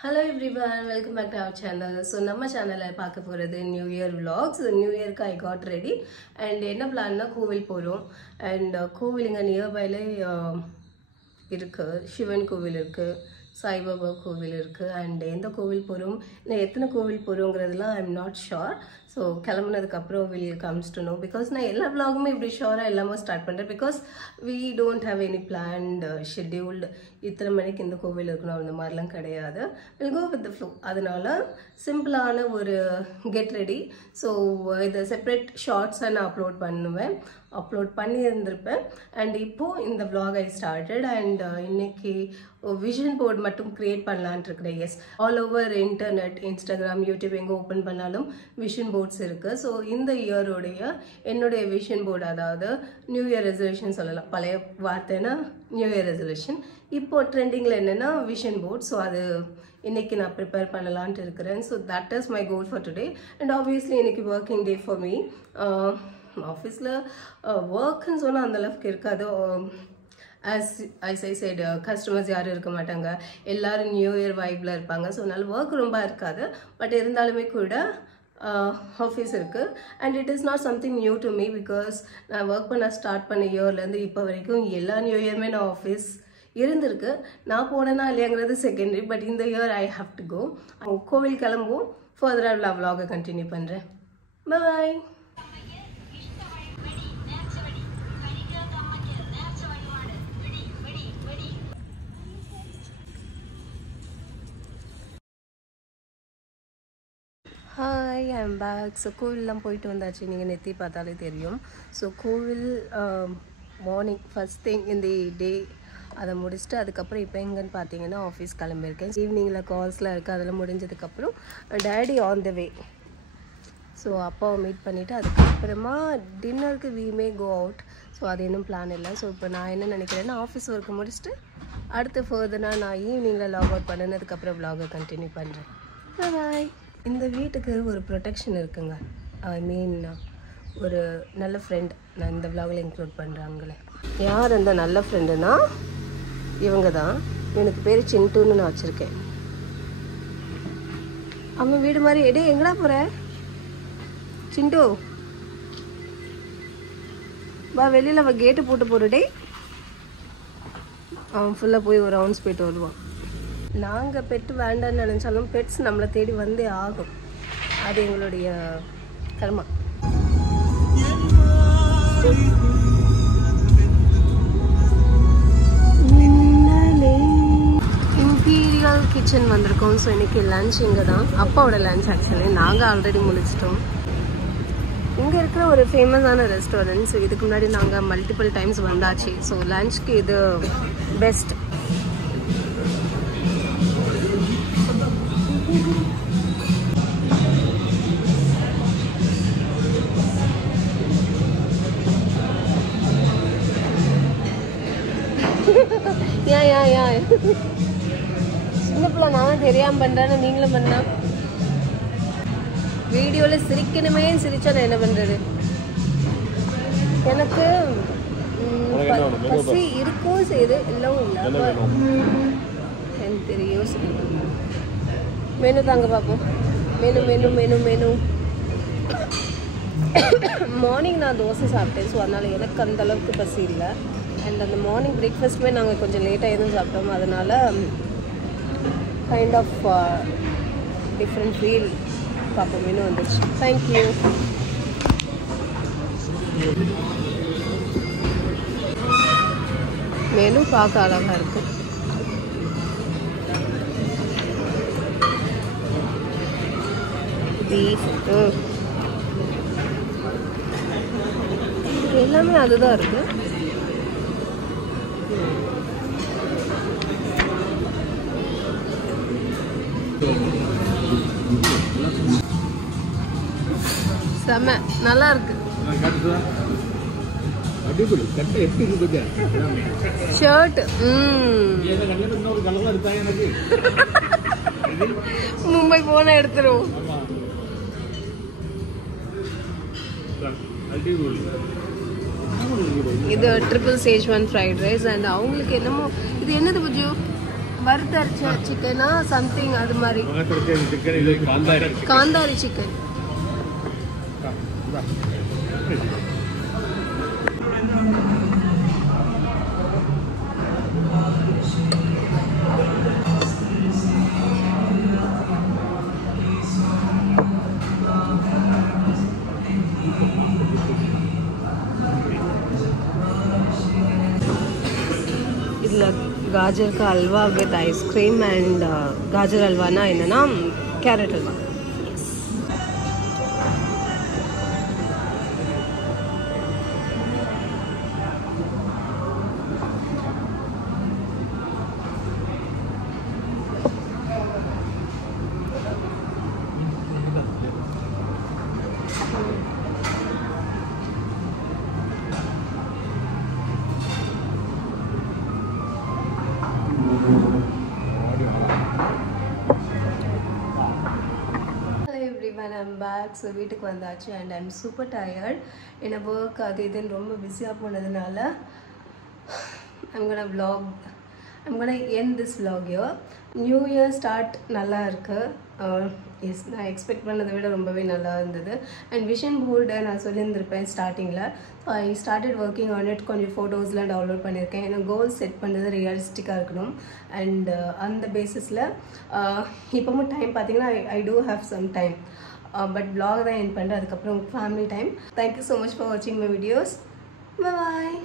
Hello everyone, welcome back to our channel. So நம்ம சேனல்ல பார்க்க போறது New Year vlogs. New Year I got ready and என்ன பிளான்னா கோவில் போறோம் and கோவில் இங்க நியர்பைல இருக்கு. சிவன் கோவில் இருக்கு, சாய்பாபா கோவில் இருக்கு and எந்த கோவில் போறோம், நான் எத்தனை கோவில் போறோம்ங்கறதெல்லாம் I'm not sure. So கிளம்புனதுக்கு அப்புறம் will comes to know because நான் எல்லா vlogமே இப்படி ஷூரா எல்லாமே ஸ்டார்ட் பண்றேன் because we don't have any planned scheduled இத்தனை மணிக்கு இந்த கோவில் இருக்கணும் அந்த மாதிரிலாம் கிடையாது. we'll go with the flow. அதனால சிம்பிளான ஒரு get ready. So இத செப்பரேட் ஷார்ட்ஸ் நான் அப்லோட் பண்ணுவேன், அப்லோட் பண்ணி இருந்திருப்பேன் and இப்போ இந்த vlog I started and இன்னைக்கு விஷன் போர்ட் மட்டும் கிரியேட் பண்ணலாம்னு இருக்கேன். Yes, all over internet, Instagram, YouTube எங்க ஓபன் பண்ணாலும் விஷன் போர்ட்ஸ் இருக்கு. ஸோ இந்த இயரோடைய என்னுடைய விஷன் போர்டு, அதாவது நியூ இயர் ரெசல்யூஷன் சொல்லலாம், பழைய வார்த்தைனா நியூ இயர் ரெசல்யூஷன். இப்போ ட்ரெண்டிங்ல என்னன்னா விஷன் போர்ட். ஸோ அது இன்னைக்கு நான் ப்ரிப்பேர் பண்ணலான்ட்டு இருக்கிறேன். So that is my goal for today and obviously இன்னைக்கு ஒர்க்கிங் டே ஃபார் மீ. ஆஃபீஸில் ஒர்க்குன்னு சொன்னால் அந்தளவுக்கு இருக்காது. as I said, customers யாரும் இருக்க மாட்டாங்க, எல்லாரும் நியூ இயர் வைப்ல இருப்பாங்க. ஸோ அதனால ஒர்க் ரொம்ப இருக்காது. பட் இருந்தாலுமே கூட ஆஃபீஸ் இருக்கு and it is not something new to me because நான் ஒர்க் பண்ண ஸ்டார்ட் பண்ண இயர்லேருந்து இப்போ வரைக்கும் எல்லா நியூ இயருமே நான் ஆஃபீஸ் இருந்திருக்கு. நான் போனேன்னா இல்லையாங்கிறது செகண்டரி, பட் இந்த year I have to go. கோவில் கிளம்பும், ஃபர்தராக vlog கண்டினியூ பண்ணுறேன். Bye. Hi, I am back. So கோவிலெலாம் போயிட்டு வந்தாச்சு, நீங்கள் நெத்தி பார்த்தாலே தெரியும். ஸோ கோவில் மார்னிங் ஃபர்ஸ்ட் திங் இந்த டே அதை முடிச்சுட்டு அதுக்கப்புறம் இப்போ எங்கன்னு பார்த்தீங்கன்னா ஆஃபீஸ் கிளம்பியிருக்கேன். ஈவினிங்கில் கால்ஸ்லாம் இருக்குது, அதெல்லாம் முடிஞ்சதுக்கப்புறம் daddy on the way. So அப்பாவை மீட் பண்ணிவிட்டு அதுக்கப்புறமா டின்னருக்கு we may go out. So அது இன்னும் பிளான் இல்லை. ஸோ இப்போ நான் என்ன நினைக்கிறேன்னா ஆஃபீஸ் ஒர்க்கு முடிச்சுட்டு அடுத்து ஃபர்தராக நான் ஈவினிங்கில் லாக் அவுட் பண்ணினதுக்கப்புறம் vlog கண்டினியூ பண்ணுறேன். பாய். இந்த வீட்டுக்கு ஒரு ப்ரொடெக்ஷன் இருக்குங்க. ஐ மீன் ஒரு நல்ல ஃப்ரெண்ட் நான் இந்த vlogல இன்க்ளூட் பண்ணுறாங்களே. யார் அந்த நல்ல ஃப்ரெண்டுனா இவங்க தான். எனக்கு பேர் சிண்டுன்னு நான் வச்சுருக்கேன். அவன் வீடு மாதிரி எடே எங்கடா போகிற சிண்டு, வா வெளியில் அவள் கேட்டு போட்டு போடுடே. அவன் ஃபுல்லாக போய் ஒரு ரவுண்ட்ஸ் போயிட்டு வருவான். நாங்கள் பெட்டு வேண்டான்னு நினச்சாலும் பெட்ஸ் நம்மளை தேடி வந்தே ஆகும். அது எங்களுடைய கர்மா. இம்பீரியல் கிச்சன் வந்திருக்கோம். ஸோ இன்னைக்கு லன்ச் இங்கே தான், அப்பாவோட லன்ச். ஆக்சுவலி நாங்கள் ஆல்ரெடி முடிச்சிட்டோம். இங்கே இருக்கிற ஒரு ஃபேமஸான ரெஸ்டாரண்ட். ஸோ இதுக்கு முன்னாடி நாங்கள் மல்டிபிள் டைம்ஸ் வந்தாச்சு. ஸோ லன்ச்க்கு இது பெஸ்ட். ஏன் சின்ன பிள்ளை நானும் தெரியாமல் பண்ணுறேன்னு நீங்களும் பண்ணா வீடியோவில் சிரிக்கணுமே, சிரிச்சா நான் என்ன பண்ணுறது? எனக்கு பசி இருக்கும் செய்யுது, இல்லவும் இல்லை. எனக்கு தெரியும், யோசிக்கணும். மெனு தாங்க பார்ப்போம். Menu menu menu menu morning நான் தோசை சாப்பிட்டேன். ஸோ அதனால் எனக்கு அந்த அளவுக்கு பசி இல்லை. அண்ட் அந்த மார்னிங் பிரேக்ஃபாஸ்ட்டுமே நாங்கள் கொஞ்சம் லேட்டாக எதுவும் சாப்பிட்டோம். அதனால் கைண்ட் ஆஃப் டிஃப்ரெண்ட் ஃபீல் பார்ப்போம். மெனு வந்துச்சு. தேங்க்யூ. மெனு பார்க்க அழகாக இருக்கு. பீஃப் எல்லாமே அதுதான் இருக்கு. செம்ம நல்லா இருக்கு. ஷர்ட் மும்பை போனா எடுத்துருவோம். இது ட்ரிபிள் சேஜ்வான் ஃப்ரைட் ரைஸ் அண்ட் அவங்களுக்கு என்னமோ இது என்னது புஜு வறுத்தரைச்ச சிக்கனா சம்திங் அது மாதிரி காந்தாரி சிக்கன். गाजर का हलवा विद आइसक्रीम एंड गाजर हलवा ना इन्ना carat halwa. I'm back. So வீட்டுக்கு வந்தாச்சு and I'm super tired. In a work அது இதுன்னு ரொம்ப பிஸியா போனதுனால I'm gonna end this vlog here. New year start நல்லா இருக்கு. எஸ் நான் எக்ஸ்பெக்ட் பண்ணதை விட ரொம்பவே நல்லா இருந்தது. அண்ட் விஷன் போர்டு நான் சொல்லியிருந்திருப்பேன் ஸ்டார்டிங்கில். I started working on it. கொஞ்சம் ஃபோட்டோஸ்லாம் டவுன்லோட் பண்ணியிருக்கேன். எனக்கு கோல்ஸ் செட் பண்ணுறது ரியலிஸ்டிக்காக இருக்கணும். அண்ட் அந்த பேசிஸில் இப்போவும் டைம் பார்த்தீங்கன்னா I do have some time. But vlog தான் எண்ட் பண்ணுறேன். அதுக்கப்புறம் family time. Thank you so much for வாட்சிங் மை வீடியோஸ். பாய்.